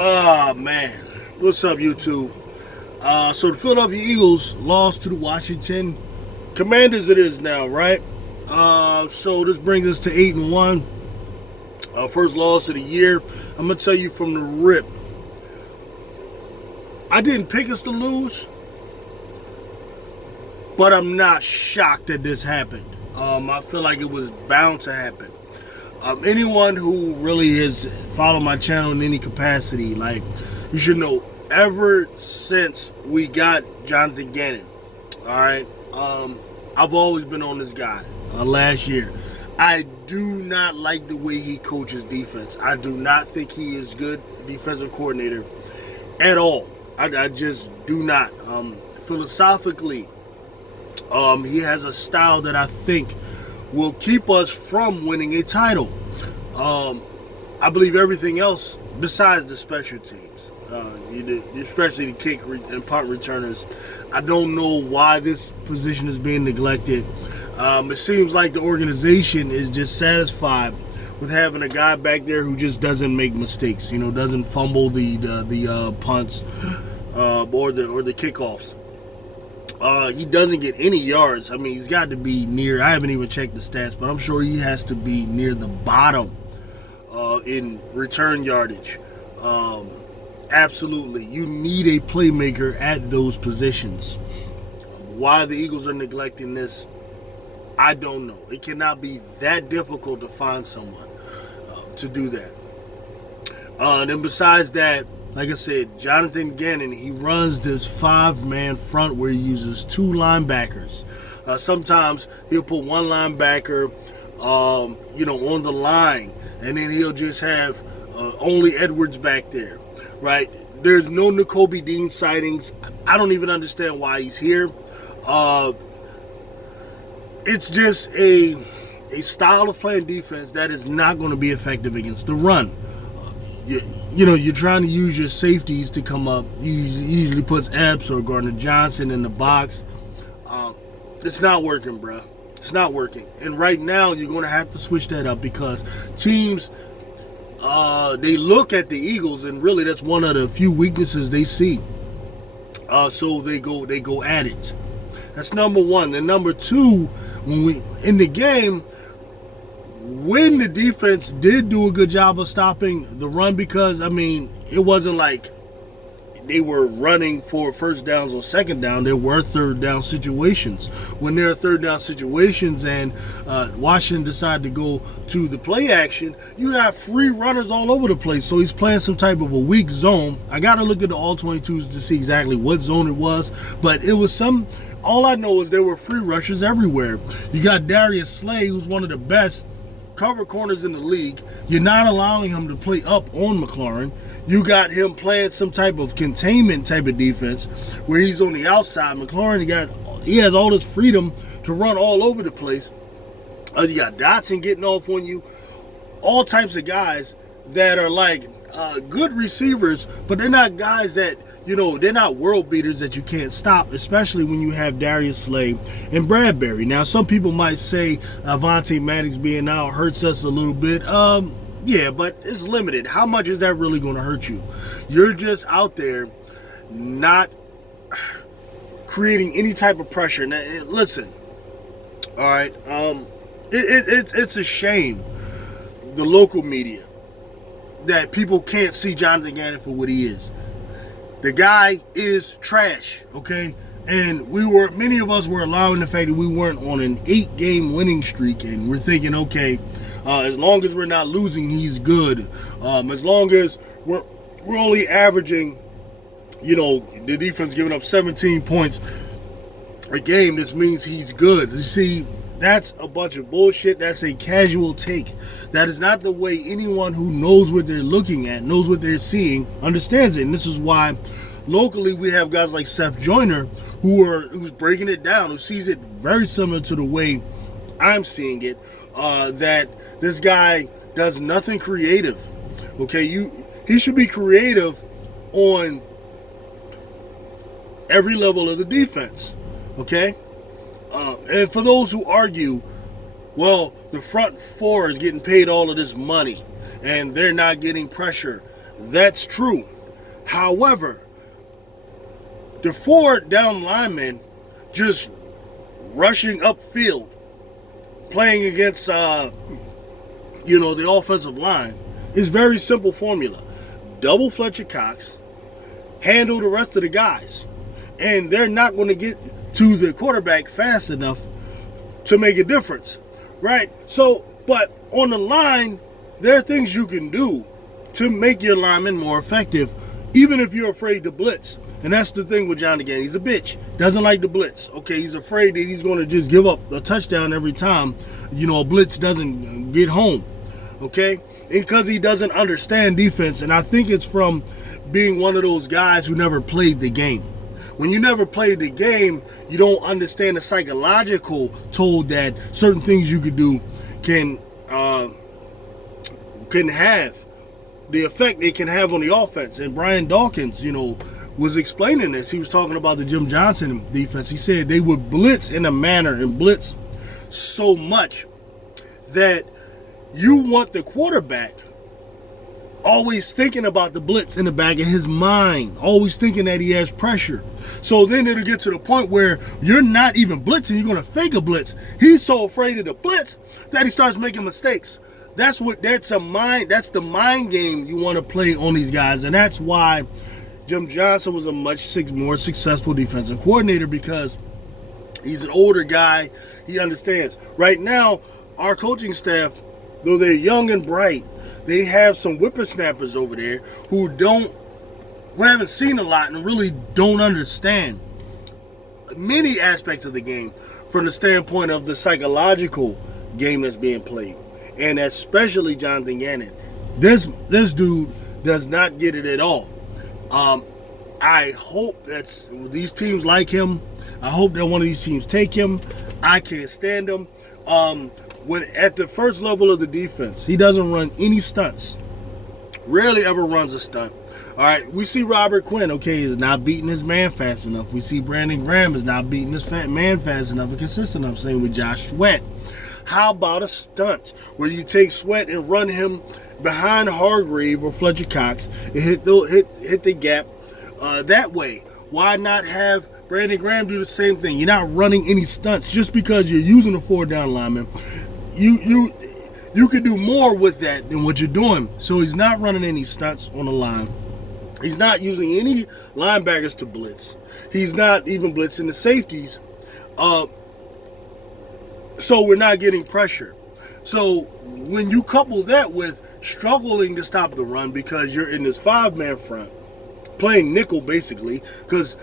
Oh, man. What's up, YouTube? So the Philadelphia Eagles lost to the Washington Commanders. It is now, right? So this brings us to 8-1. First loss of the year. I'm going to tell you from the rip. I didn't pick us to lose, but I'm not shocked that this happened. I feel like it was bound to happen. Anyone who really has followed my channel in any capacity, like, you should know, ever since we got Jonathan Gannon, all right, I've always been on this guy. Last year, I do not like the way he coaches defense. I do not think he is good defensive coordinator at all. I just do not. Philosophically, he has a style that I think will keep us from winning a title. I believe everything else besides the special teams, especially the kick and punt returners. I don't know why this position is being neglected. It seems like the organization is just satisfied with having a guy back there who just doesn't make mistakes. Doesn't fumble the punts or the kickoffs. He doesn't get any yards. I mean, he's got to be near. I haven't even checked the stats, but I'm sure he has to be near the bottom in return yardage. Absolutely, you need a playmaker at those positions. Why the Eagles are neglecting this, I don't know. It cannot be that difficult to find someone to do that. Then besides that, like I said, Jonathan Gannon, he runs this 5-man front where he uses 2 linebackers. Sometimes he'll put one linebacker, on the line, and then he'll just have only Edwards back there, right? There's no Nakobe Dean sightings. I don't even understand why he's here. It's just a style of playing defense that is not going to be effective against the run. You're trying to use your safeties to come up. He usually puts Epps or Gardner Johnson in the box. It's not working, bruh. It's not working. And right now, you're going to have to switch that up because teams, they look at the Eagles, and really that's one of the few weaknesses they see. So they go at it. That's number one. Then number two, in the game, when the defense did do a good job of stopping the run, because, it wasn't like they were running for first downs or second down. There were third down situations. When there are third down situations and Washington decided to go to the play action, you have free runners all over the place. So he's playing some type of a weak zone. I got to look at the all-22s to see exactly what zone it was, but it was all I know is there were free rushers everywhere. You got Darius Slay, who's one of the best cover corners in the league. You're not allowing him to play up on McLaurin. You got him playing some type of containment type of defense where he's on the outside. McLaurin, he has all this freedom to run all over the place. You got Dotson getting off on you. All types of guys that are like good receivers, but they're not guys that, they're not world beaters that you can't stop, especially when you have Darius Slay and Bradbury. Now, some people might say Avonte Maddox being out hurts us a little bit. Yeah, but it's limited. How much is that really going to hurt you? You're just out there not creating any type of pressure. Now, listen, all right, it's a shame, the local media, that people can't see Jonathan Gannon for what he is. The guy is trash, okay? And many of us were allowing the fact that we weren't on an 8-game winning streak, and we're thinking, okay, as long as we're not losing, he's good. As long as we're only averaging, the defense giving up 17 points a game, this means he's good. You see, that's a bunch of bullshit. That's a casual take. That is not the way anyone who knows what they're looking at, knows what they're seeing, understands it. And this is why locally we have guys like Seth Joyner who's breaking it down, who sees it very similar to the way I'm seeing it, that this guy does nothing creative. Okay, he should be creative on every level of the defense. Okay? And for those who argue, well, the front four is getting paid all of this money and they're not getting pressure. That's true. However, the 4 down linemen just rushing upfield, playing against the offensive line, is very simple formula. Double Fletcher Cox, handle the rest of the guys, and they're not going to get to the quarterback fast enough to make a difference, right? So, but on the line, there are things you can do to make your linemen more effective, even if you're afraid to blitz. And that's the thing with John Gannon. He's a bitch. Doesn't like to blitz. Okay, he's afraid that he's going to just give up a touchdown every time, a blitz doesn't get home. Okay? And because he doesn't understand defense. And I think it's from being one of those guys who never played the game. When you never played the game, you don't understand the psychological toll that certain things you could do can have the effect they can have on the offense. And Brian Dawkins, was explaining this. He was talking about the Jim Johnson defense. He said they would blitz in a manner and blitz so much that you want the quarterback always thinking about the blitz in the back of his mind, always thinking that he has pressure. So then it'll get to the point where you're not even blitzing, you're going to fake a blitz. He's so afraid of the blitz that he starts making mistakes. That's the mind game you want to play on these guys. And that's why Jim Johnson was a much more successful defensive coordinator, because he's an older guy. He understands. Right now, our coaching staff, though they're young and bright, they have some whippersnappers over there who haven't seen a lot and really don't understand many aspects of the game from the standpoint of the psychological game that's being played. And especially Jonathan Gannon. This dude does not get it at all. I hope that these teams like him. I hope that one of these teams take him. I can't stand him. When at the first level of the defense, he doesn't run any stunts. Rarely ever runs a stunt. All right, we see Robert Quinn, is not beating his man fast enough. We see Brandon Graham is not beating his fat man fast enough and consistent enough. Same with Josh Sweat. How about a stunt where you take Sweat and run him behind Hargrave or Fletcher Cox and hit the gap that way? Why not have Brandon Graham do the same thing? You're not running any stunts just because you're using a 4 down lineman. You could do more with that than what you're doing. So he's not running any stunts on the line. He's not using any linebackers to blitz. He's not even blitzing the safeties. So we're not getting pressure. So when you couple that with struggling to stop the run because you're in this 5-man front, playing nickel basically, because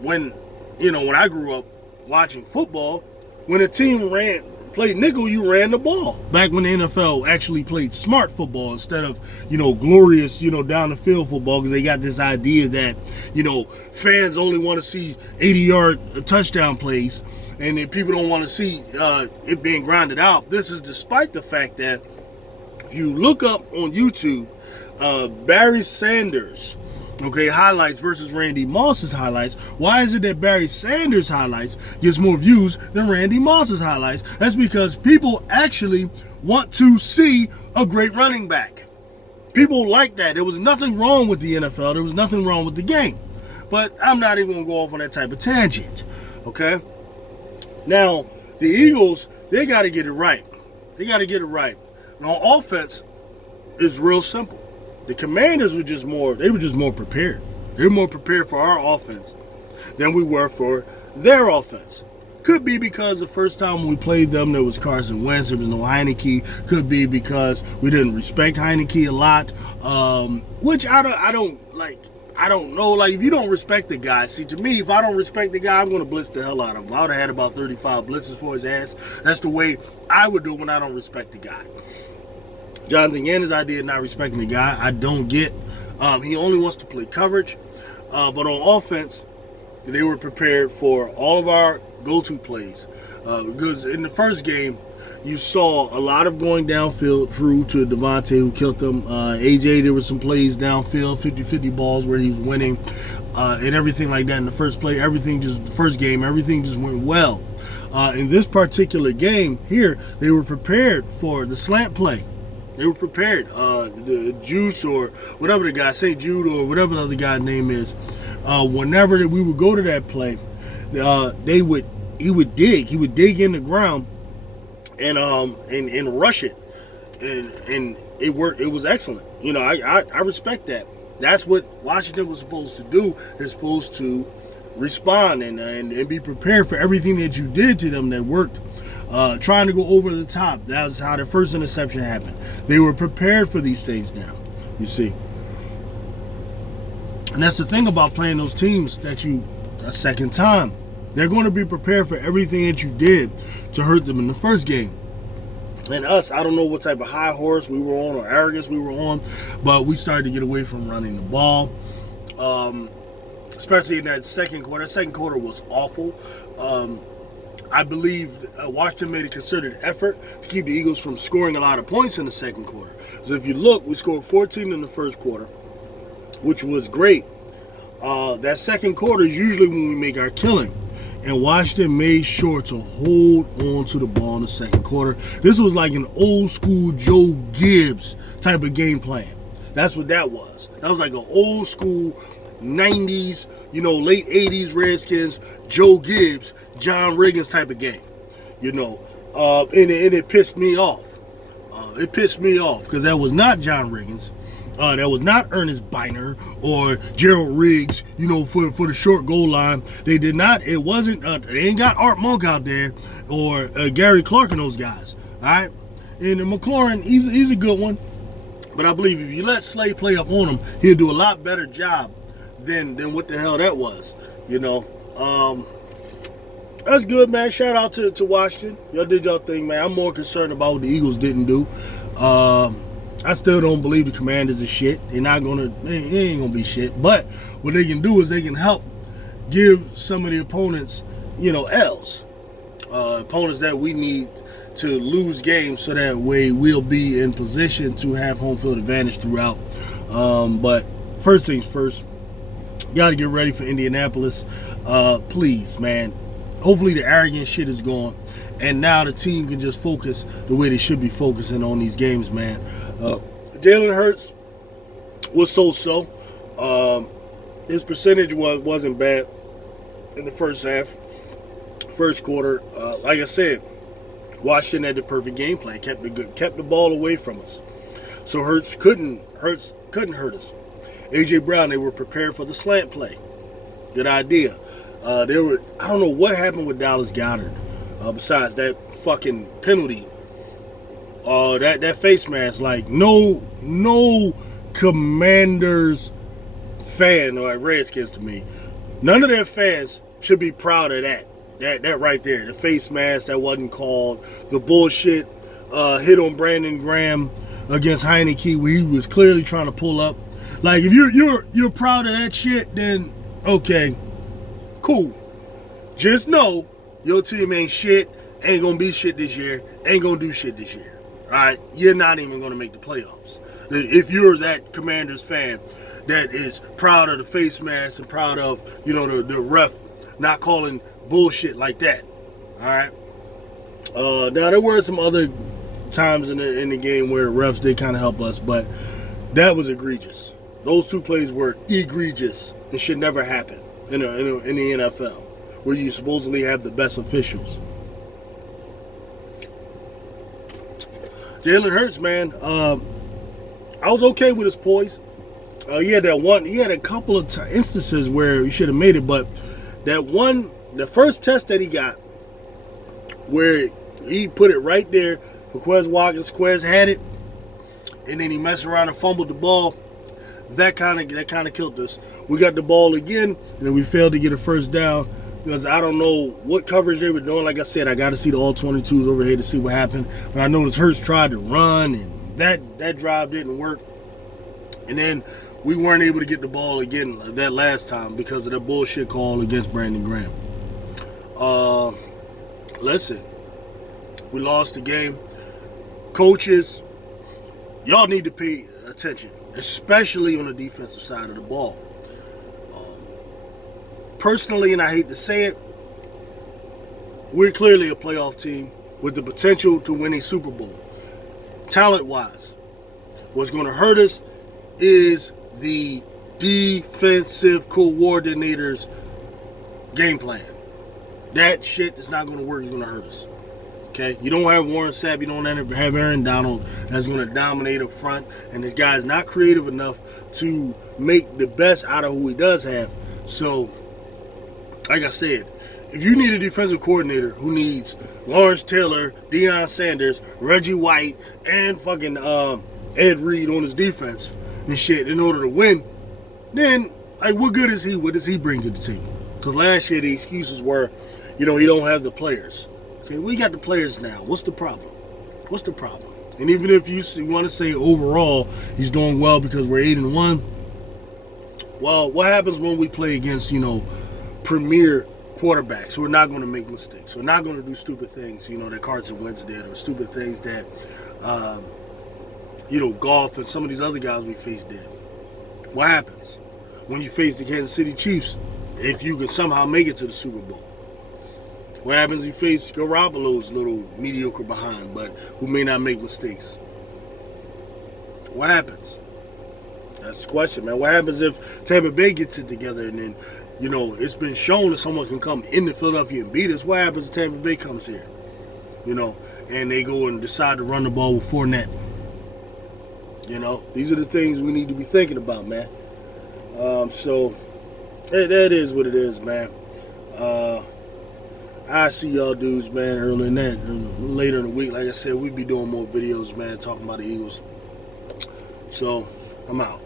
when I grew up watching football, when a team played nickel, you ran the ball. Back when the NFL actually played smart football instead of, glorious, down the field football, because they got this idea that, fans only want to see 80-yard touchdown plays, and then people don't want to see it being grinded out. This is despite the fact that if you look up on YouTube, Barry Sanders, highlights versus Randy Moss's highlights. Why is it that Barry Sanders' highlights gets more views than Randy Moss's highlights? That's because people actually want to see a great running back. People like that. There was nothing wrong with the NFL. There was nothing wrong with the game. But I'm not even going to go off on that type of tangent. Okay? Now, the Eagles, they got to get it right. They got to get it right. Now, offense is real simple. The Commanders were just more prepared. They were more prepared for our offense than we were for their offense. Could be because the first time we played them, there was Carson Wentz, there was no Heineke. Could be because we didn't respect Heineke a lot, which I don't like. I don't know. Like, if you don't respect the guy, see, to me, if I don't respect the guy, I'm going to blitz the hell out of him. I would have had about 35 blitzes for his ass. That's the way I would do when I don't respect the guy. Jonathan Gannon's idea of not respecting the guy, I don't get. He only wants to play coverage. But on offense, they were prepared for all of our go-to plays. Because in the first game, you saw a lot of going downfield, Drew to Devontae, who killed them. AJ, there were some plays downfield, 50-50 balls where he was winning, and everything like that. In the first play, everything just went well. In this particular game here, they were prepared for the slant play. They were prepared. The Juice or whatever the guy, St. Jude or whatever the other guy's name is, whenever we would go to that play, he would dig in the ground and rush it, and it worked. It was excellent. I respect that. That's what Washington was supposed to do. They're supposed to respond and be prepared for everything that you did to them that worked. Trying to go over the top. That's how the first interception happened. They were prepared for these things now, you see. And that's the thing about playing those teams that a second time. They're going to be prepared for everything that you did to hurt them in the first game. And us, I don't know what type of high horse we were on or arrogance we were on, but we started to get away from running the ball. Especially in that second quarter. That second quarter was awful. I believe Washington made a concerted effort to keep the Eagles from scoring a lot of points in the second quarter. So if you look, we scored 14 in the first quarter, which was great. That second quarter is usually when we make our killing. And Washington made sure to hold on to the ball in the second quarter. This was like an old school Joe Gibbs type of game plan. That's what that was. That was like an old school 90s, late 80s Redskins, Joe Gibbs, John Riggins type of game, and it pissed me off. It pissed me off because that was not John Riggins. That was not Ernest Biner or Gerald Riggs, for the short goal line. They did not. It wasn't. They ain't got Art Monk out there or Gary Clark and those guys. All right, and McLaurin, he's a good one, but I believe if you let Slay play up on him, he'll do a lot better job than what the hell that was. That's good, man. Shout out to Washington. Y'all did y'all thing, man. I'm more concerned about what the Eagles didn't do. I still don't believe the Commanders are shit. They ain't gonna be shit. But what they can do is they can help give some of the opponents, L's. Opponents that we need to lose games so that way we'll be in position to have home field advantage throughout. But first things first, got to get ready for Indianapolis. Please, man. Hopefully the arrogant shit is gone, and now the team can just focus the way they should be focusing on these games, man. Jalen Hurts was so-so. His percentage wasn't bad in the first half, first quarter. Like I said, Washington had the perfect game plan, kept the ball away from us, so Hurts couldn't hurt us. AJ Brown, they were prepared for the slant play. Good idea. I don't know what happened with Dallas Goedert. Besides that fucking penalty, that face mask, like no Commanders fan or Redskins to me. None of their fans should be proud of that. That right there, the face mask that wasn't called, the bullshit hit on Brandon Graham against Heineke where he was clearly trying to pull up. Like if you're proud of that shit, then okay. Cool. Just know your team ain't shit, ain't gonna be shit this year, ain't gonna do shit this year. Alright? You're not even gonna make the playoffs. If you're that Commanders fan that is proud of the face mask and proud of, the ref not calling bullshit like that. Alright? Now there were some other times in the game where the refs did kind of help us, but that was egregious. Those two plays were egregious and should never happen in the NFL, where you supposedly have the best officials. Jalen Hurts, man, I was okay with his poise. He had a couple of instances where he should have made it, but the first test that he got, where he put it right there for Quez Watkins, Quez had it, and then he messed around and fumbled the ball. That kind of killed us. We got the ball again, and then we failed to get a first down because I don't know what coverage they were doing. Like I said, I got to see the all 22s over here to see what happened. But I noticed Hurts tried to run, and that drive didn't work. And then we weren't able to get the ball again that last time because of that bullshit call against Brandon Graham. Listen, we lost the game. Coaches, y'all need to pay attention, especially on the defensive side of the ball. Personally, and I hate to say it, we're clearly a playoff team with the potential to win a Super Bowl. Talent-wise, What's going to hurt us is the defensive coordinator's game plan. That shit is not going to work. It's going to hurt us. Okay? You don't have Warren Sapp. You don't have Aaron Donald that's going to dominate up front. And this guy's not creative enough to make the best out of who he does have. So, like I said, if you need a defensive coordinator who needs Lawrence Taylor, Deion Sanders, Reggie White, and fucking Ed Reed on his defense and shit in order to win, then, like, what good is he? What does he bring to the table? Because last year the excuses were, he don't have the players. Okay, we got the players now. What's the problem? What's the problem? And even if you want to say overall he's doing well because we're 8-1, well, what happens when we play against, premier quarterbacks who are not going to make mistakes, who are not going to do stupid things, that Carson Wentz did, or stupid things that, Goff and some of these other guys we faced did? What happens when you face the Kansas City Chiefs if you can somehow make it to the Super Bowl? What happens if you face Garoppolo's little mediocre behind, but who may not make mistakes? What happens? That's the question, man. What happens if Tampa Bay gets it together and then, it's been shown that someone can come into Philadelphia and beat us? What happens if Tampa Bay comes here, and they go and decide to run the ball with Fournette? These are the things we need to be thinking about, man. So, that is what it is, man. I see y'all dudes, man, later in the week. Like I said, we'll be doing more videos, man, talking about the Eagles. So, I'm out.